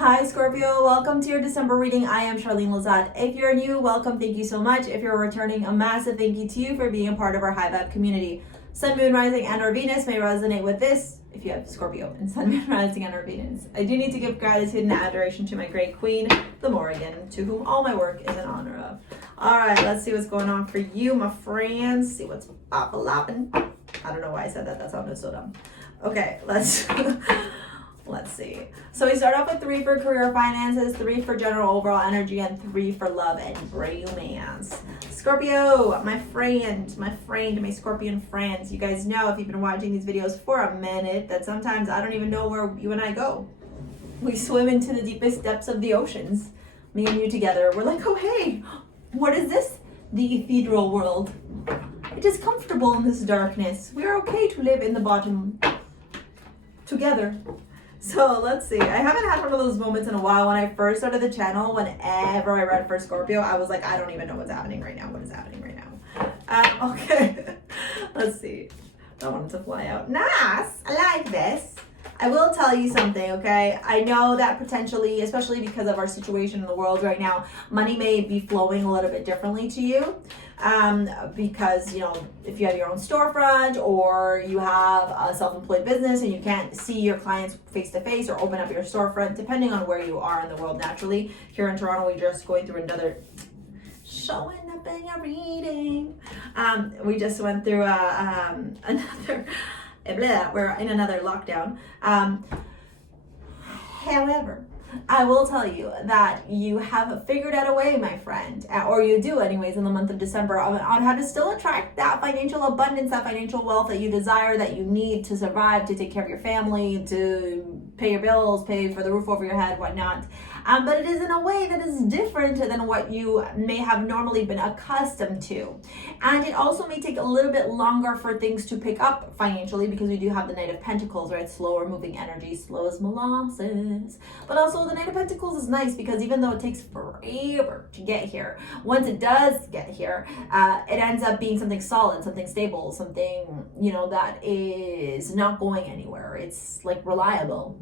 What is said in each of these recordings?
Hi Scorpio, welcome to your December reading. I am Charlene Lazat. If you're new, welcome, thank you so much. If you're returning, a massive thank you to you for being a part of our high vibe community. Sun, Moon, Rising, and or Venus may resonate with this if you have Scorpio and Sun, Moon, Rising, and or Venus. I do need to give gratitude and adoration to my great queen, the Morrigan, to whom all my work is in honor of. All right, let's see what's going on for you, my friends. See what's poppin'. I don't know why I said that. That sounded so dumb. Okay, let's see. So we start off with 3 for career finances, 3 for general overall energy, and 3 for love and romance. Scorpio, my my Scorpion friends. You guys know, if you've been watching these videos for a minute, that sometimes I don't even know where you and I go. We swim into the deepest depths of the oceans. Me and you together. We're like, oh hey, what is this? The ethereal world. It is comfortable in this darkness. We are okay to live in the bottom together. So let's see. I haven't had one of those moments in a while. When I first started the channel, whenever I read for Scorpio, I was like, I don't even know what's happening right now. What is happening right now? Okay. Let's see. I wanted to fly out. Nice. I like this. I will tell you something, okay? I know that potentially, especially because of our situation in the world right now, money may be flowing a little bit differently to you. Because, you know, if you have your own storefront or you have a self-employed business and you can't see your clients face to face or open up your storefront, depending on where you are in the world naturally. Here in Toronto, we're just going through another showing up in your reading. We just went through we're in another lockdown. However, I will tell you that you have figured out a way, my friend, or you do anyways in the month of December, on how to still attract that financial abundance, that financial wealth that you desire, that you need to survive, to take care of your family, to pay your bills, pay for the roof over your head, whatnot. But it is in a way that is different than what you may have normally been accustomed to. And it also may take a little bit longer for things to pick up financially because we do have the Knight of Pentacles, right? Slower moving energy, slow as molasses. But also the Knight of Pentacles is nice because even though it takes forever to get here, once it does get here, it ends up being something solid, something stable, something, you know, that is not going anywhere. It's like reliable.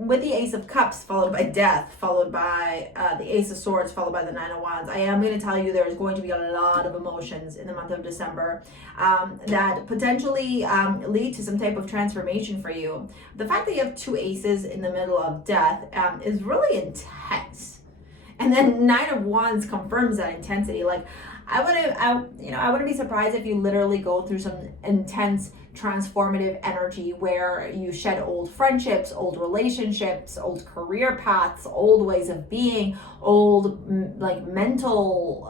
With the Ace of Cups followed by Death, followed by the Ace of Swords, followed by the Nine of Wands, I am going to tell you there is going to be a lot of emotions in the month of December that potentially lead to some type of transformation for you. The fact that you have 2 aces in the middle of Death is really intense. And then Nine of Wands confirms that intensity. Like, I wouldn't be surprised if you literally go through some intense transformative energy where you shed old friendships, old relationships, old career paths, old ways of being, old like mental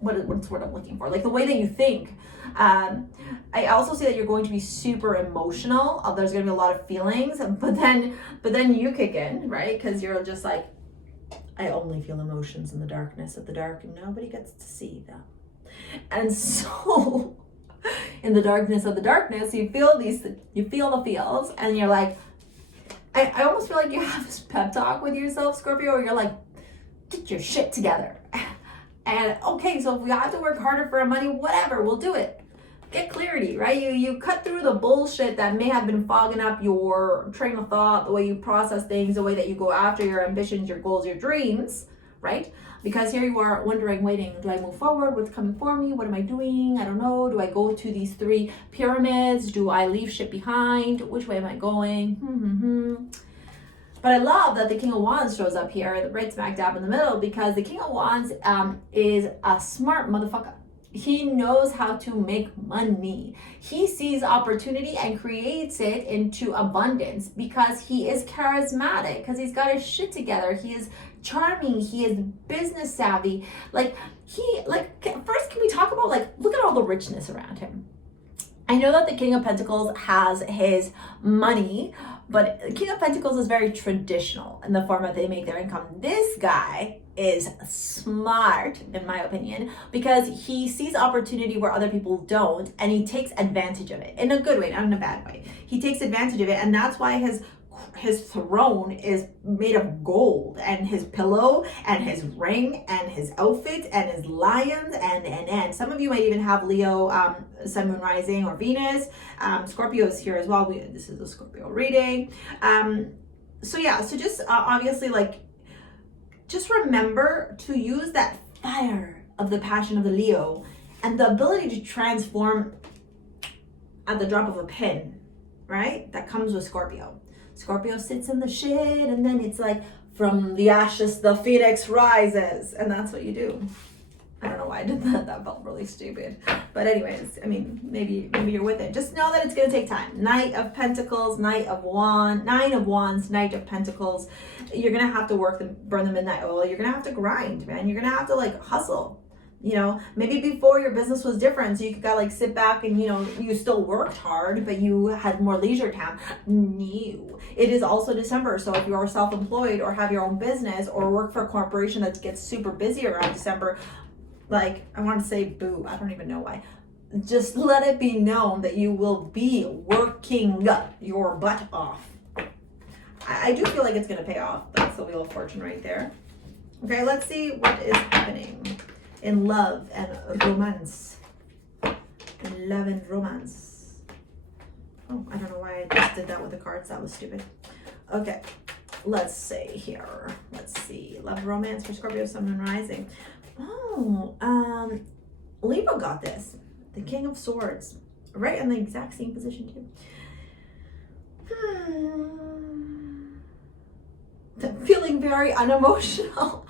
what's the word I'm looking for? Like the way that you think. I also see that you're going to be super emotional. There's going to be a lot of feelings, but then you kick in, right? Because you're just like, I only feel emotions in the darkness of the dark and nobody gets to see them. And so in the darkness of the darkness, you feel the feels and you're like, I almost feel like you have this pep talk with yourself, Scorpio, where you're like, get your shit together. And okay, so if we have to work harder for our money, whatever, we'll do it. Get clarity, right? You cut through the bullshit that may have been fogging up your train of thought, the way you process things, the way that you go after your ambitions, your goals, your dreams, right? Because here you are wondering, waiting, do I move forward? What's coming for me? What am I doing? I don't know. Do I go to these 3 pyramids? Do I leave shit behind? Which way am I going? But I love that the King of Wands shows up here, right smack dab in the middle, because the King of Wands is a smart motherfucker. He knows how to make money. He sees opportunity and creates it into abundance because he is charismatic, because he's got his shit together. He is charming. He is business savvy. First, can we talk about, look at all the richness around him. I know that the King of Pentacles has his money, but the King of Pentacles is very traditional in the form that they make their income. This guy is smart, in my opinion, because he sees opportunity where other people don't, and he takes advantage of it in a good way, not in a bad way. He takes advantage of it, and that's why his throne is made of gold, and his pillow and his ring and his outfit and his lions and some of you might even have Leo, Sun, Moon, Rising, or Venus. Scorpio is here as well. This is a Scorpio reading. So yeah, so just obviously like, just remember to use that fire of the passion of the Leo and the ability to transform at the drop of a pin, right? That comes with Scorpio. Scorpio sits in the shit, and then it's like, from the ashes, the phoenix rises. And that's what you do. I don't know why I did that. That felt really stupid. But anyways, I mean, maybe you're with it. Just know that it's going to take time. Knight of Pentacles, Knight of Wands, Nine of Wands, Knight of Pentacles. You're going to have to work them, burn the midnight oil. You're going to have to grind, man. You're going to have to like hustle. You know, maybe before your business was different, so you could like sit back and, you know, you still worked hard, but you had more leisure time. No, it is also December. So if you are self-employed or have your own business or work for a corporation that gets super busy around December, like, I want to say boo, I don't even know why. Just let it be known that you will be working your butt off. I do feel like it's going to pay off. That's the Wheel of Fortune right there. Okay, let's see what is happening in love and romance. In love and romance. Oh, I don't know why I just did that with the cards. That was stupid. Okay, let's see here. Let's see. Love, romance for Scorpio, Sun, Moon, Rising. Oh, Libra got this. The King of Swords. Right in the exact same position too. Feeling very unemotional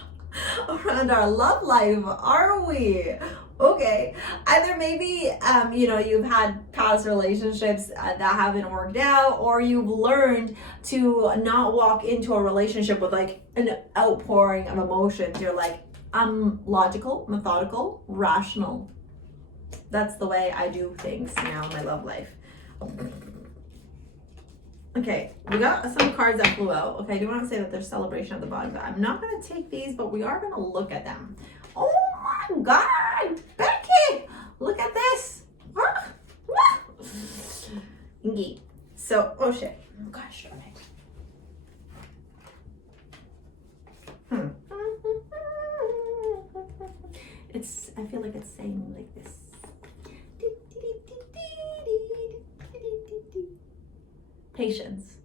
around our love life, are we? Okay. Either maybe, you know, you've had past relationships that haven't worked out, or you've learned to not walk into a relationship with like an outpouring of emotions. You're like, I'm logical, methodical, rational. That's the way I do things now in my love life. Okay, we got some cards that flew out. Okay, I do want to say that there's celebration at the bottom, but I'm not going to take these, but we are going to look at them. Oh my God, Becky, look at this. So, oh shit. Oh gosh, darn it. I feel like it's saying like this. Patience.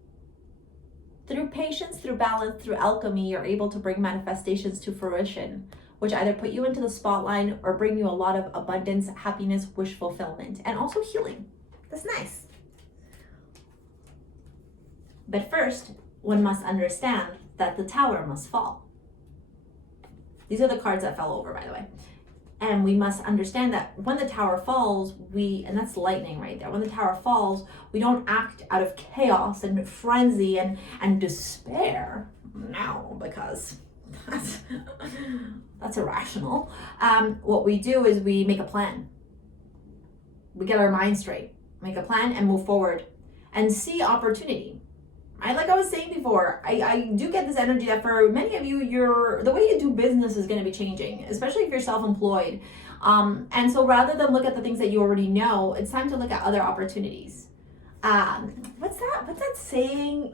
Through patience, through balance, through alchemy, you're able to bring manifestations to fruition, which either put you into the spotlight or bring you a lot of abundance, happiness, wish fulfillment, and also healing. That's nice. But first, one must understand that the tower must fall. These are the cards that fell over, by the way. And we must understand that when the tower falls, and that's lightning right there. When the tower falls, we don't act out of chaos and frenzy and despair. No, because that's irrational. What we do is we make a plan. We get our mind straight, make a plan and move forward and see opportunity. Like I was saying before, I do get this energy that for many of you, the way you do business is going to be changing, especially if you're self-employed. And so rather than look at the things that you already know, it's time to look at other opportunities. What's that saying?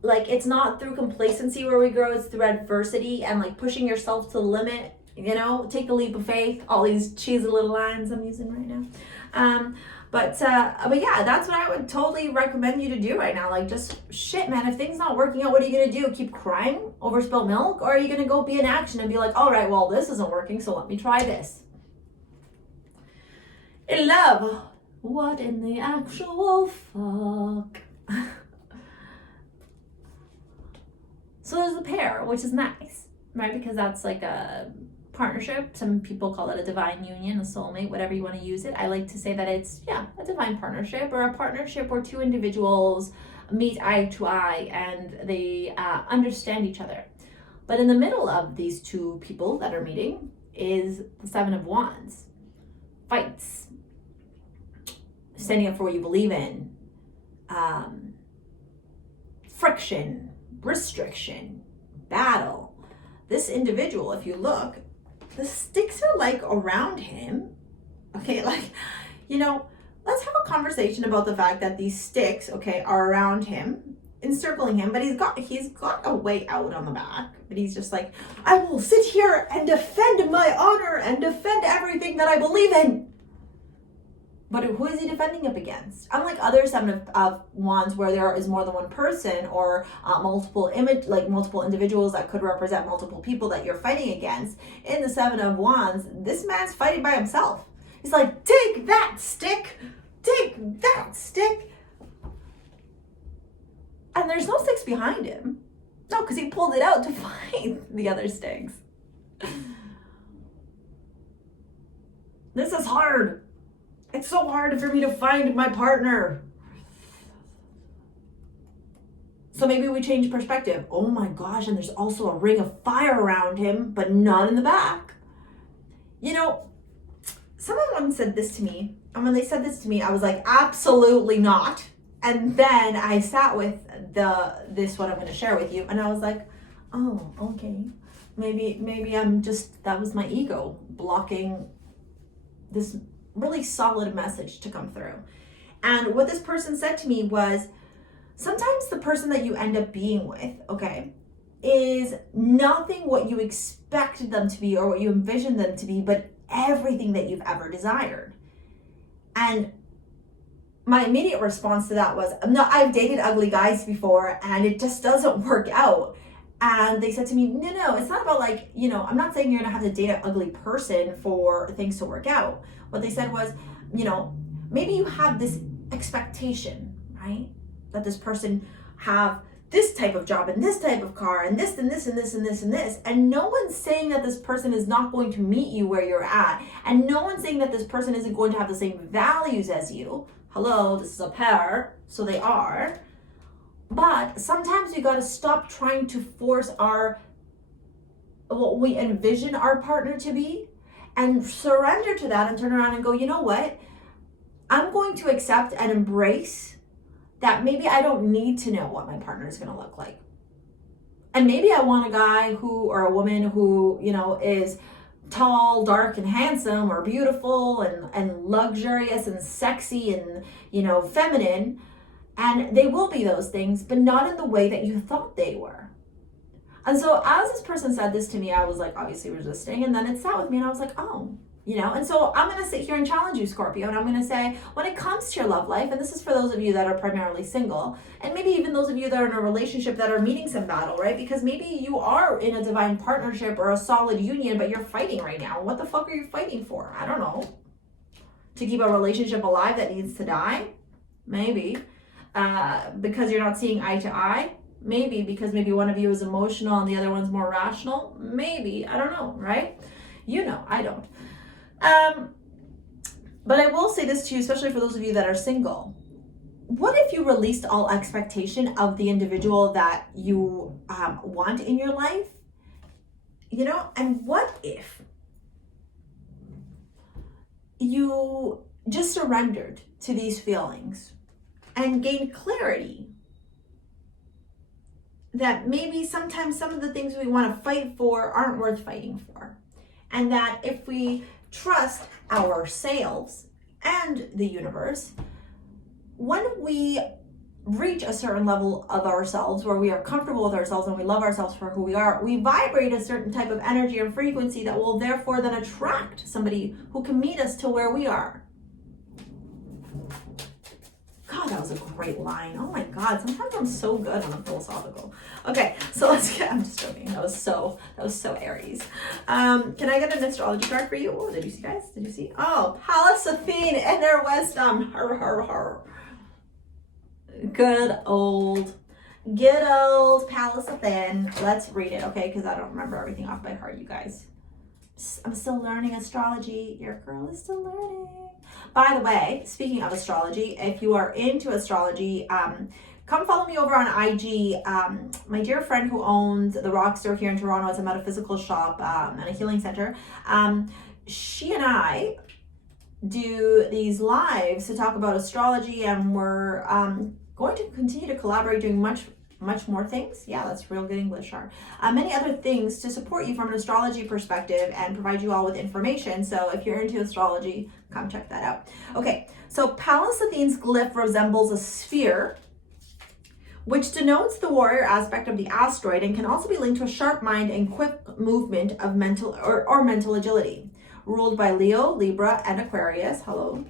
Like, it's not through complacency where we grow, it's through adversity and like pushing yourself to the limit, you know, take the leap of faith, all these cheesy little lines I'm using right now. But yeah, that's what I would totally recommend you to do right now. Like, just shit, man, if things not working out, what are you going to do? Keep crying over spilled milk? Or are you going to go be in action and be like, all right, well, this isn't working, so let me try this. In love, what in the actual fuck? So there's the pair, which is nice, right? Because that's like a partnership. Some people call it a divine union, a soulmate, whatever you want to use it. I like to say that it's, a divine partnership, or a partnership where two individuals meet eye to eye and they understand each other. But in the middle of these two people that are meeting is the Seven of Wands. Fights. Standing up for what you believe in. Friction. Restriction. Battle. This individual, if you look, the sticks are like around him. Okay, like, you know, let's have a conversation about the fact that these sticks, okay, are around him, encircling him, but he's got a way out on the back. But he's just like, I will sit here and defend my honor and defend everything that I believe in. But who is he defending up against? Unlike other Seven of Wands where there is more than one person or multiple individuals that could represent multiple people that you're fighting against, in the Seven of Wands, this man's fighting by himself. He's like, take that stick, take that stick. And there's no sticks behind him. No, because he pulled it out to fight the other sticks. This is hard. It's so hard for me to find my partner. So maybe we change perspective. Oh my gosh, and there's also a ring of fire around him, but not in the back. You know, someone once said this to me, and when they said this to me, I was like, absolutely not. And then I sat with this what I'm going to share with you, and I was like, oh, okay. Maybe I'm just, that was my ego blocking this really solid message to come through. And what this person said to me was, sometimes the person that you end up being with, okay, is nothing what you expected them to be or what you envisioned them to be, but everything that you've ever desired. And my immediate response to that was, no, I've dated ugly guys before and it just doesn't work out. And they said to me, no, it's not about like, you know, I'm not saying you're gonna have to date an ugly person for things to work out. What they said was, you know, maybe you have this expectation, right? That this person have this type of job and this type of car and this and this and this and this and this. And no one's saying that this person is not going to meet you where you're at. And no one's saying that this person isn't going to have the same values as you. Hello, this is a pair, so they are. But sometimes we gotta stop trying to force what we envision our partner to be and surrender to that and turn around and go, you know what? I'm going to accept and embrace that maybe I don't need to know what my partner is gonna look like. And maybe I want a guy or a woman who, you know, is tall, dark, and handsome, or beautiful and luxurious and sexy and, you know, feminine. And they will be those things, but not in the way that you thought they were. And so as this person said this to me, I was like obviously resisting, and then it sat with me and I was like, oh, you know. And so I'm gonna sit here and challenge you, Scorpio, and I'm gonna say, when it comes to your love life, and this is for those of you that are primarily single, and maybe even those of you that are in a relationship that are meeting some battle, right? Because maybe you are in a divine partnership or a solid union, but you're fighting right now. What the fuck are you fighting for? I don't know. To keep a relationship alive that needs to die? Maybe. Because you're not seeing eye to eye? Maybe because maybe one of you is emotional and the other one's more rational? Maybe, I don't know, right? You know, I don't. But I will say this to you, especially for those of you that are single. What if you released all expectation of the individual that you want in your life? You know, and what if you just surrendered to these feelings and gained clarity that maybe sometimes some of the things we want to fight for aren't worth fighting for. And that if we trust ourselves and the universe, when we reach a certain level of ourselves where we are comfortable with ourselves and we love ourselves for who we are, we vibrate a certain type of energy and frequency that will therefore then attract somebody who can meet us to where we are. God, that was a great line. Oh my God, sometimes I'm so good on the philosophical. Okay, so let's get, I'm just joking. That was so Aries. Can I get an astrology card for you? Oh, did you see, guys? Did you see? Oh, Pallas Athene, inner wisdom. Her. Good old Pallas Athene. Let's read it, okay? Because I don't remember everything off by heart, you guys. I'm still learning astrology. Your girl is still learning. By the way, speaking of astrology, if you are into astrology, come follow me over on IG. My dear friend who owns the Rock Store here in Toronto, it's a metaphysical shop and a healing center. She and I do these lives to talk about astrology, and we're going to continue to collaborate doing much more things. Yeah, that's real good English, Char. Many other things to support you from an astrology perspective and provide you all with information. So if you're into astrology, come check that out. Okay, so Pallas Athene's glyph resembles a sphere, which denotes the warrior aspect of the asteroid and can also be linked to a sharp mind and quick movement of mental or mental agility. Ruled by Leo, Libra, and Aquarius. Hello.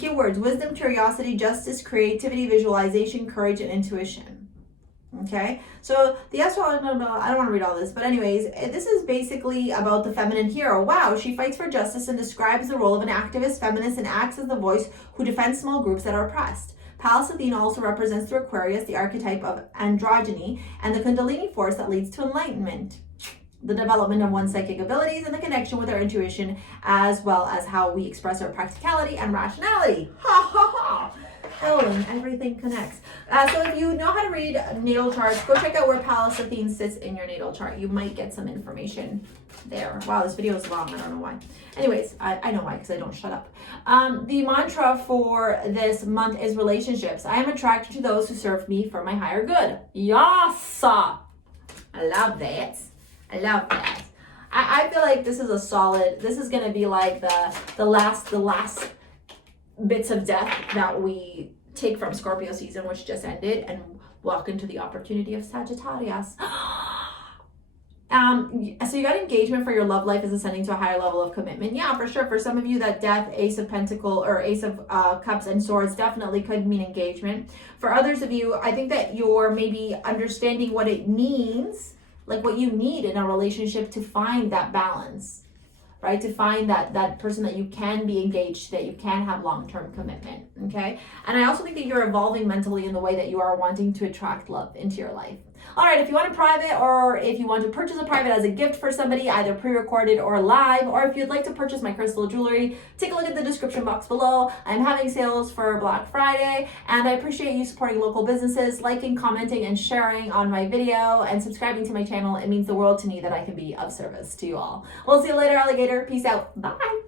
Keywords: wisdom, curiosity, justice, creativity, visualization, courage, and intuition. Okay, so the astrological, I don't want to read all this, but anyways, this is basically about the feminine hero. Wow, she fights for justice and describes the role of an activist feminist and acts as the voice who defends small groups that are oppressed. Pallas Athena also represents through Aquarius the archetype of androgyny and the Kundalini force that leads to enlightenment, the development of one's psychic abilities, and the connection with our intuition, as well as how we express our practicality and rationality. Ha ha ha! Ellen, everything connects. So if you know how to read natal charts, go check out where Pallas Athene sits in your natal chart. You might get some information there. Wow, this video is long. I don't know why. Anyways, I know why, because I don't shut up. The mantra for this month is relationships. I am attracted to those who serve me for my higher good. Yes! I love that. I love that. I feel like this is a solid, this is going to be like the last bits of death that we take from Scorpio season, which just ended, and walk into the opportunity of Sagittarius. So you got engagement for your love life is ascending to a higher level of commitment. Yeah, for sure. For some of you, that Death, Ace of Pentacles, or Ace of Cups and Swords definitely could mean engagement. For others of you, I think that you're maybe understanding what it means, like what you need in a relationship to find that balance, right? To find that person that you can be engaged to, that you can have long-term commitment, okay? And I also think that you're evolving mentally in the way that you are wanting to attract love into your life. All right, if you want a private, or if you want to purchase a private as a gift for somebody, either pre-recorded or live, or if you'd like to purchase my crystal jewelry, take a look at the description box below. I'm having sales for Black Friday, and I appreciate you supporting local businesses, liking, commenting, and sharing on my video, and subscribing to my channel. It means the world to me that I can be of service to you all. We'll see you later, alligator. Peace out. Bye.